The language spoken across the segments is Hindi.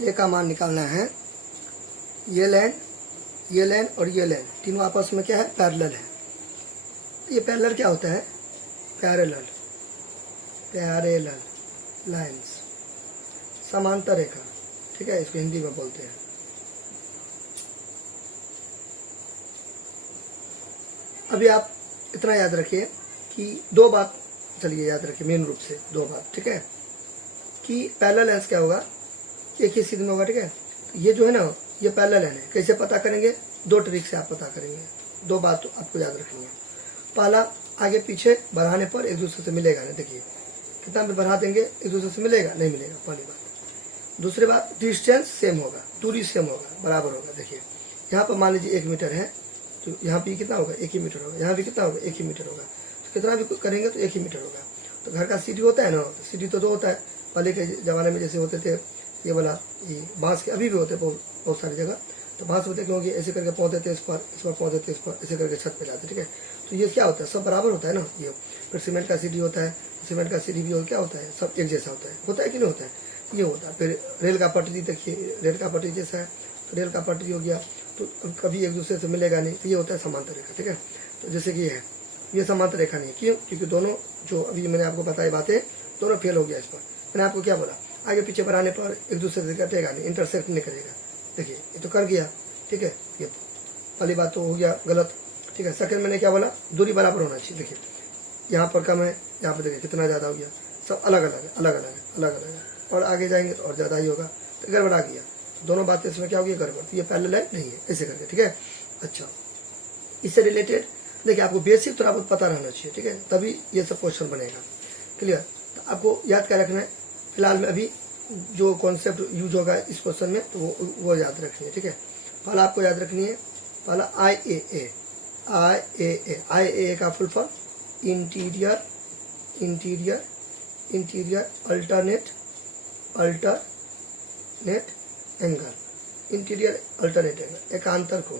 ए का मान निकालना है। ये लाइन और ये लाइन तीनों आपस में क्या है, पैरेलल है। ये पैरेलल क्या होता है, पैरेलल लाइंस, समांतर रेखा, ठीक है, इसको हिंदी में बोलते हैं। अभी आप इतना याद रखिए कि दो बात, चलिए याद रखिए मेन रूप से दो बात, ठीक है, कि पैरेलल लाइंस क्या होगा, एक ही सीध में होगा, ठीक है। ये जो है ना, ये पैरेलल लाइन है, कैसे पता करेंगे, दो ट्रिक से आप पता करेंगे। दो बात तो आपको याद रखनी है। पहला, आगे पीछे बढ़ाने पर एक दूसरे से मिलेगा नहीं, देखिए कितना भी बढ़ा देंगे एक दूसरे से मिलेगा नहीं, मिलेगा, पहली बात। दूसरी बात, डिस्टेंस सेम होगा, दूरी सेम होगा, बराबर होगा। देखिए यहाँ पर मान लीजिए 1 मीटर है, तो यहाँ पे कितना होगा, 1 ही मीटर होगा। यहाँ भी कितना होगा, 1 ही मीटर होगा। तो कितना भी करेंगे तो 1 ही मीटर होगा। तो घर का सीढ़ी होता है ना, तो सीढ़ी तो दो होता है। पहले के ज़माने में जैसे होते थे ये वाला, ये बांस के, अभी भी होते हैं बहुत सारी जगह, तो बांस होते क्योंकि ऐसे करके पौधे थे, इस पर पौधे थे, इस पर ऐसे करके छत पे जाते, ठीक है। तो ये क्या होता है, सब बराबर होता है ना। ये फिर सीमेंट का सीढ़ी होता है, सीमेंट का सीढ़ी भी क्या होता है, सब एक जैसा होता है कि नहीं होता है, ये होता है। फिर रेल का पटरी देखिए, रेल का पटरी जैसा है, तो रेल का पटरी हो गया, तो कभी एक दूसरे से मिलेगा नहीं, तो ये होता है समांतर रेखा, ठीक है। तो जैसे कि ये है, ये समांतर रेखा नहीं, क्यों, क्योंकि दोनों जो अभी मैंने आपको बताई बातें, दोनों फेल हो गया इस पर। मैंने आपको क्या बोला, आगे पीछे बढ़ाने पर एक दूसरे से कटेगा नहीं, इंटरसेक्ट नहीं करेगा। देखिए ये तो कर गया, ठीक है, ये पहली बात तो हो गया गलत, ठीक है। सेकंड मैंने क्या बोला, दूरी बराबर होना चाहिए। देखिए यहाँ पर कम है, यहाँ पर देखिए कितना ज़्यादा हो गया, सब अलग अलग है, अलग अलग है, और आगे जाएंगे तो और ज़्यादा ही होगा, तो गड़बड़ा गया। दोनों बातें इसमें क्या होगी, गड़बड़। तो ये पैरेलल लाइन नहीं है, ऐसे करके, ठीक है। अच्छा, इससे रिलेटेड देखिए आपको बेसिक थोड़ा बहुत पता रहना चाहिए, ठीक है, तभी ये सब क्वेश्चन बनेगा। क्लियर। तो आपको याद क्या रखना है, फिलहाल में अभी जो कॉन्सेप्ट यूज होगा इस क्वेश्चन में, तो वो याद रखनी है, ठीक है। पहला आपको याद रखनी है, पहला IAA का full form interior alternate angle, interior alternate angle, एकांतर कोण,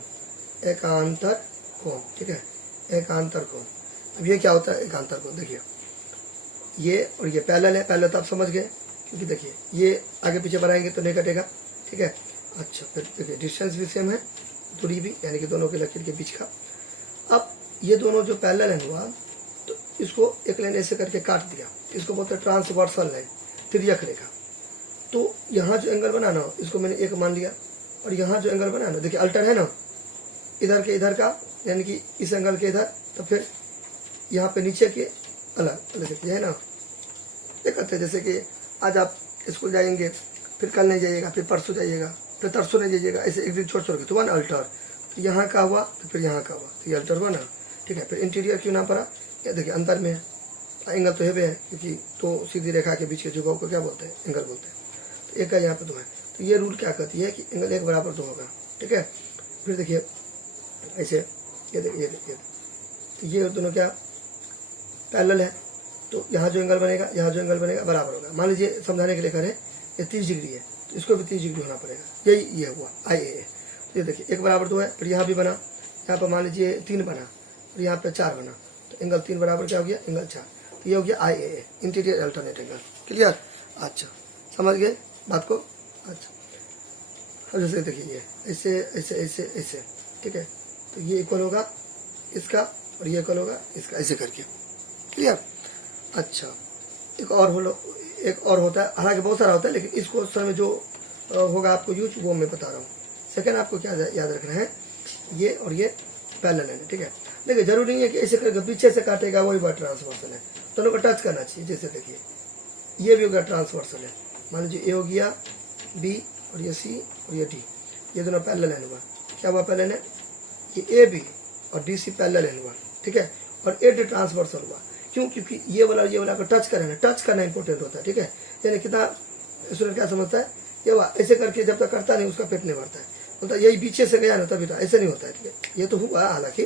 ठीक है, एकांतर कोण। अब ये क्या होता है, एकांतर कोण, देखिए ये और ये पैरेलल है, पैरेलल तो आप समझ गए, क्योंकि देखिए ये आगे पीछे बढ़ाएंगे तो नहीं कटेगा, ठीक है। अच्छा, फिर देखिए डिस्टेंस भी सेम है, दूरी भी, यानी कि दोनों के लकीर के बीच का। अब ये दोनों जो पैरेलल लाइन हुआ, तो इसको एक लाइन ऐसे करके काट दिया, इसको बोलते हैं ट्रांसवर्सल लाइन, तिर्यक रेखा। तो यहाँ जो एंगल बना ना, इसको मैंने 1 मान लिया, और यहाँ जो एंगल बना ना, देखिए अल्टर है ना, इधर के इधर का, यानी कि इस एंगल के इधर, तो फिर यहाँ पे नीचे के अलग देखिए है ना। ये कहते हैं जैसे कि आज आप स्कूल जाएंगे, फिर कल नहीं जाइएगा, फिर परसों जाइएगा, फिर तरसों नहीं जाइएगा, ऐसे एक दिन छोड़ के, तो वन अल्टर, तो यहाँ का हुआ तो फिर यहाँ का हुआ, तो ये अल्टर हुआ ना, ठीक है। फिर इंटीरियर क्यों ना पड़ा, ये देखिए अंतर में है, एंगल तो है, क्योंकि तो सीधी रेखा के बीच के जगह को क्या बोलते हैं, एंगल बोलते हैं। तो एक का यहाँ पे 2 है, तो ये रूल क्या कहती है कि एंगल 1 बराबर 2 होगा, ठीक है। फिर देखिए ऐसे, ये देखिए तो ये दोनों क्या पैरेलल है, तो यहाँ जो एंगल बनेगा, यहाँ जो एंगल बनेगा बराबर होगा। मान लीजिए समझाने के लिए करें, ये 30 डिग्री है, तो इसको भी 30 डिग्री होना पड़ेगा, यही ये हुआ IAA। तो ये देखिए 1 बराबर 2 है, फिर यहाँ भी बना, यहाँ पर मान लीजिए 3 बना, और यहाँ पे 4 बना, तो एंगल 3 बराबर क्या हो गया, एंगल 4, तो ये हो गया IAA, interior alternate angle. Clear. अच्छा, समझ गए बात को। अच्छा, अब जैसे देखिए ये ऐसे ऐसे ऐसे ऐसे, ठीक है, तो ये इक्वल होगा इसका, और ये इक्वल होगा इसका, ऐसे करके। क्लियर। अच्छा, एक और होता है, हालांकि बहुत सारा होता है, लेकिन इस क्वेश्चन में जो होगा आपको यूज, वो मैं बता रहा हूँ। सेकंड आपको क्या याद रखना है, ये और ये पैरेलल है, ठीक है। देखिए जरूरी नहीं है कि ऐसे करके पीछे से काटेगा वही बात ट्रांसवर्सल है, दोनों को टच करना चाहिए। जैसे देखिए ये भी हो गया ट्रांसवर्सल है, मान लीजिए ए हो गया B, और ये C और ये D, ये दोनों पैरेलल लाइन हुआ। क्या हुआ पैरेलल है, ये AB और DC पैरेलल लाइन हुआ, ठीक है, और AD ट्रांसवर्सल हुआ। क्यों, क्योंकि ये वाला को टच करना, टच करना इंपॉर्टेंट होता है, ठीक है। यानी कितना स्टूडेंट क्या समझता है, ये हुआ ऐसे करके जब तक करता नहीं उसका पेट नहीं भरता है, बोलता यही पीछे से गया ना तभी था, ऐसे नहीं होता है, ठीक है। ये तो हुआ, हालांकि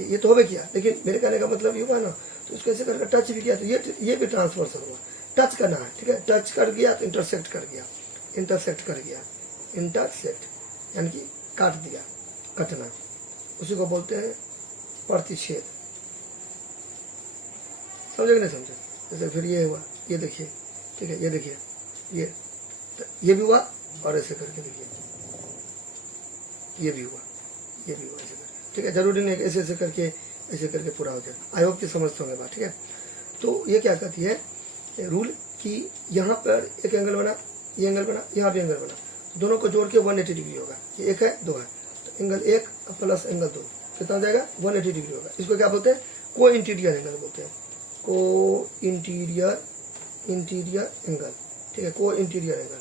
ये तो हो भी किया, लेकिन मेरे कहने का मतलब ये हुआ ना, तो उसको ऐसे करके टच भी किया, तो ये भी ट्रांसवर्सल हुआ। टच करना है, ठीक है, टच कर गया तो इंटरसेक्ट कर गया, इंटरसेक्ट यानी कि काट दिया, कटना, उसी को बोलते हैं प्रतिच्छेद। समझे कि नहीं समझे। जैसे फिर ये हुआ, ये देखिए, ठीक है, ये देखिए ये भी हुआ, और ऐसे करके देखिए ये भी हुआ, ये भी हुआ ऐसे करके, ठीक है। जरूरी नहीं है ऐसे ऐसे करके पूरा हो जाए। आई होप कि समझते होंगे बात, ठीक है। तो ये क्या कहती है रूल कि यहाँ पर एक एंगल बना, ये एंगल बना, यहाँ भी एंगल बना, दोनों को जोड़ के 180 डिग्री होगा। ये एक है, दो है, तो एंगल एक प्लस एंगल दो कितना हो जाएगा 180 डिग्री होगा। इसको क्या बोलते हैं को इंटीरियर एंगल बोलते हैं, को इंटीरियर एंगल, ठीक है। को इंटीरियर एंगल,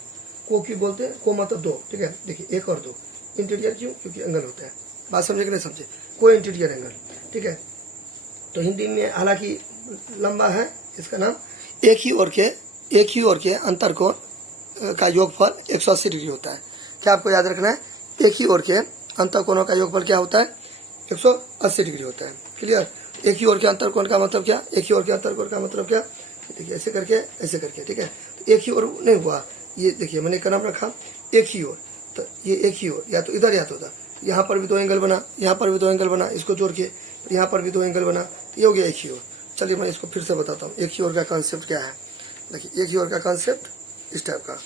को क्यों बोलते हैं, को मतलब दो, ठीक है। देखिए एक और दो, इंटीरियर क्यों, क्योंकि एंगल होता है। बात समझे कि नहीं समझे, को इंटीरियर एंगल, ठीक है। तो हिंदी में हालांकि लंबा है, इसका नाम एक ही ओर के अंतर कोण का योगफल 180 डिग्री होता है। क्या आपको याद रखना है, एक ही ओर के अंतर कोणों का योगफल क्या होता है 180 डिग्री होता है। क्लियर। एक ही ओर के अंतर कोण का मतलब क्या, एक ही ओर के अंतर कोण का मतलब क्या, देखिए ऐसे करके, ठीक है। तो एक ही ओर नहीं हुआ, ये देखिए मैंने क्या नाम रखा एक ही ओर, तो ये एक ही ओर या तो इधर या तो उधर, यहाँ पर भी दो एंगल बना, यहाँ पर भी दो एंगल बना, इसको जोड़ के यहाँ पर भी दो एंगल बना, तो ये हो गया एक ही ओर। चलिए मैं इसको फिर से बताता हूँ एक ही ओर का कॉन्सेप्ट क्या है। देखिए एक ही ओर का कॉन्सेप्ट इस टाइप का,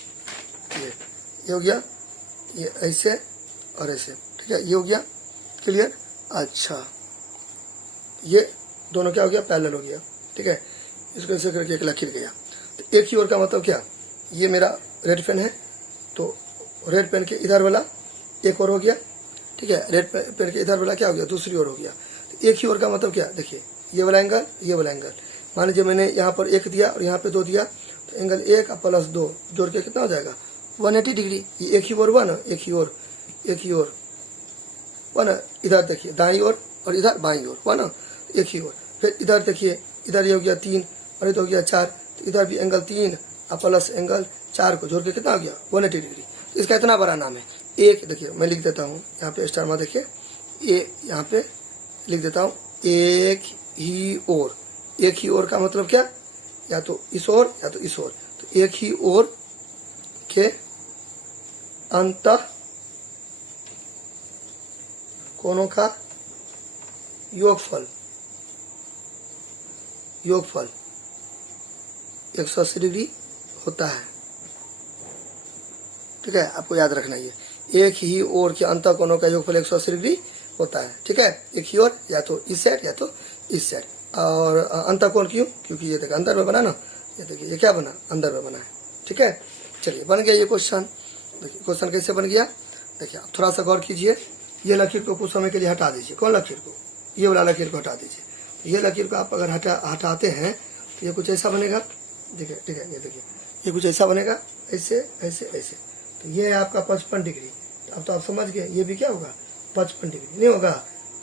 ये हो गया, ये ऐसे और ऐसे, ठीक है, ये हो गया क्लियर। अच्छा ये दोनों क्या हो गया पैरेलल हो गया, ठीक है। इसको ऐसे करके एक लकीर गया। तो एक ही ओर का मतलब क्या, ये मेरा रेड पेन है, तो रेड पेन के इधर वाला एक और हो गया, ठीक है। रेड पेन के इधर वाला क्या हो गया दूसरी ओर हो गया। तो एक ही ओर का मतलब क्या, देखिए ये वाला एंगल, ये वाला एंगल, मान लीजिए मैंने यहाँ पर एक दिया और यहाँ पे दो दिया, तो एंगल एक प्लस दो जोड़ के कितना हो जाएगा 180 डिग्री। ये एक ही ओर हुआ ना, एक ही ओर हुआ ना, इधर देखिए दाईं ओर और इधर बाईं ओर हुआ ना, एक ही ओर। फिर इधर देखिए, इधर ये हो गया 3 और ये तो हो गया 4, तो इधर भी एंगल 3 प्लस एंगल 4 को जोड़ के कितना हो गया 180 डिग्री। इसका इतना बड़ा नाम है एक। देखिए मैं लिख देता हूँ यहाँ पे स्टार में, देखिए ये यहाँ पे लिख देता हूँ एक ही ओर। एक ही ओर का मतलब क्या, या तो इस ओर या तो इस ओर, तो एक ही ओर के अंतः कोणों का योगफल 180 डिग्री होता है, ठीक है। आपको याद रखना ये एक ही ओर के अंतर कोणों का योगफल 180 डिग्री होता है, ठीक है। एक ही ओर या तो इस साइड या तो इस साइड। और अंतर कोण क्यों, क्योंकि ये देखिए अंदर में बना ना, ये देखिए ये क्या बना अंदर में बना है, ठीक है। चलिए बन गया ये क्वेश्चन। देखिए क्वेश्चन कैसे बन गया, देखिए आप थोड़ा सा गौर कीजिए। ये लकीर को कुछ समय के लिए हटा दीजिए, कौन लकीर को, ये वाला लकीर को हटा दीजिए। ये लकीर को आप अगर हटाते हैं तो ये कुछ ऐसा बनेगा, देखिए, ठीक है। ये देखिए ये कुछ ऐसा बनेगा, ऐसे ऐसे ऐसे। तो ये है आपका 55 डिग्री। अब तो आप समझ गए ये भी क्या होगा 55 डिग्री नहीं होगा,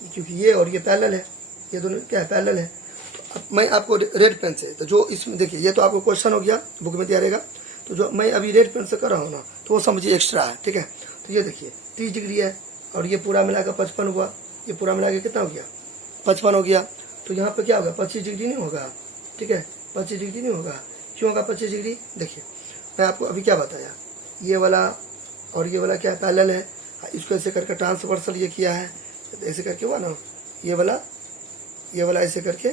क्योंकि ये और ये पैरेलल है, ये दोनों क्या है पैरेलल है। तो अब मैं आपको रेड पेन से, तो जो इसमें देखिए ये तो आपको क्वेश्चन हो गया बुक में दिया रहेगा, तो जो मैं अभी रेड पेन से कर रहा हूँ ना, तो वो समझिए एक्स्ट्रा है, ठीक है। तो ये देखिए 30 डिग्री है और ये पूरा मिलाकर 55 हुआ, ये पूरा मिला के कितना हो गया 55 हो गया। तो यहाँ पे क्या होगा 25 डिग्री नहीं होगा, ठीक है, 25 डिग्री नहीं होगा। क्यों होगा 25 डिग्री, देखिए मैं आपको अभी क्या बताया, ये वाला और ये वाला क्या पैरेलल है, इसको ऐसे करके ट्रांसवर्सल ये किया है, ऐसे करके हुआ ना, ये वाला ऐसे करके,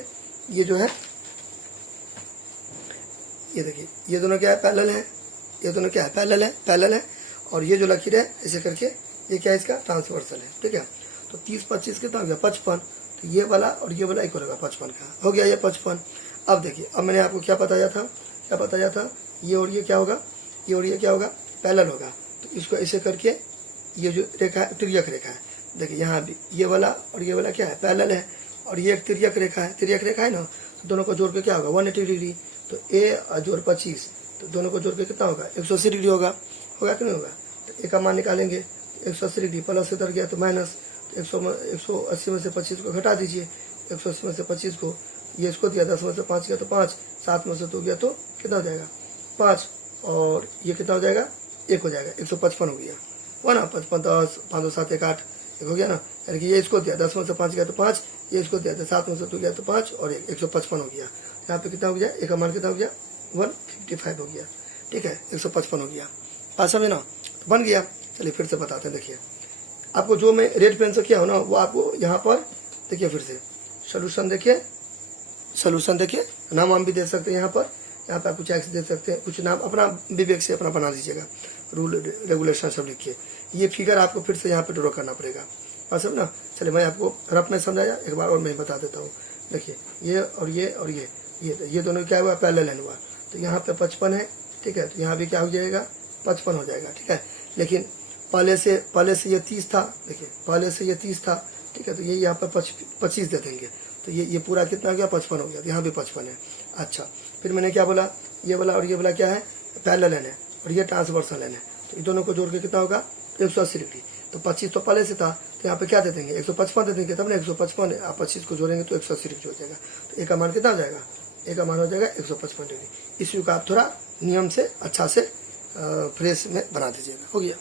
ये जो है ये देखिए ये दोनों क्या है पैरेलल है, ये दोनों क्या है पैरेलल है। और ये जो लकीर है ऐसे करके ये क्या है इसका ट्रांसवर्सल है, ठीक है। तो 30-25 कितना हो गया 55, तो ये वाला और ये वाला इक्वल होगा 55 का, हो गया ये 55। अब देखिए अब मैंने आपको क्या बताया था, ये और ये क्या होगा, ये और ये क्या होगा पैरेलल होगा। तो इसको ऐसे करके ये जो रेखा है तिर्यक रेखा है, देखिए यहाँ भी ये वाला और ये वाला क्या है पैरेलल है, और ये एक तिर्यक रेखा है ना, तो दोनों को जोड़ के क्या होगा 180 डिग्री। तो ए जोड़ 25, तो दोनों को जोड़ के कितना होगा 180 डिग्री होगा कि नहीं होगा। तो ए का मान निकालेंगे 180 डिग्री, प्लस इधर गया तो माइनस, तो 180 में से 25 को घटा दीजिए, 180 में से 25 को, ये इसको दिया 10 में से 5 गया तो 5, 7 में से 2 गया तो कितना हो जाएगा 5, और ये कितना हो जाएगा 1 हो जाएगा, 155 हो गया, हुआ ना 55, 10, 5, 7, 1, 8 एक हो गया ना। यानी कि ये इसको दिया 10 में से 5 गया तो 5, ये इसको दिया 7 में से 2 गया तो 5, और 155 हो गया। यहाँ पे कितना हो गया, एक का मान कितना हो गया 155 हो गया, ठीक है, 155 हो गया। बात समझे ना, बन गया। चलिए फिर से बताते हैं, देखिए आपको जो मैं रेड पेन से किया हो ना, वो आपको यहाँ पर देखिए फिर से सोल्यूशन देखिए, नाम भी दे सकते हैं यहाँ पर आप कुछ एक्स दे सकते हैं, कुछ नाम अपना विवेक से अपना बना दीजिएगा। रूल रेगुलेशन सब लिखिए। ये फिगर आपको फिर से यहाँ पे ड्रॉ करना पड़ेगा, बस अब ना। चलिए मैं आपको रफ में समझाया, एक बार और मैं बता देता हूँ। देखिए ये और ये और ये दोनों क्या हुआ, पैरेलल लाइन हुआ। तो यहाँ पे 55 है, ठीक है, तो यहाँ भी क्या हो जाएगा, 55 हो जाएगा, ठीक है। लेकिन पहले से ये 30 था, देखिए पहले से ये 30 था, ठीक है, तो ये यहाँ पे 25 दे देंगे, तो ये पूरा कितना हो गया, 55 हो गया। तो यहाँ भी 55 है। अच्छा, फिर मैंने क्या बोला, ये वाला और ये वाला क्या है, पैरेलल लाइन है, और ये ट्रांसवर्सल लाइन है। तो इन दोनों को जोड़ के कितना होगा, 180 डिग्री। तो 25 तो पहले से था, तो यहाँ पे क्या दे देंगे, 155 दे देंगे, तब ना 155 है, आप 25 को जोड़ेंगे तो 180 डिग्री हो जाएगा। तो ए का मान कितना हो जाएगा, ए का मान हो जाएगा 155 डिग्री। इस का आप थोड़ा नियम से अच्छा से फ्रेश में बना दीजिएगा, हो गया।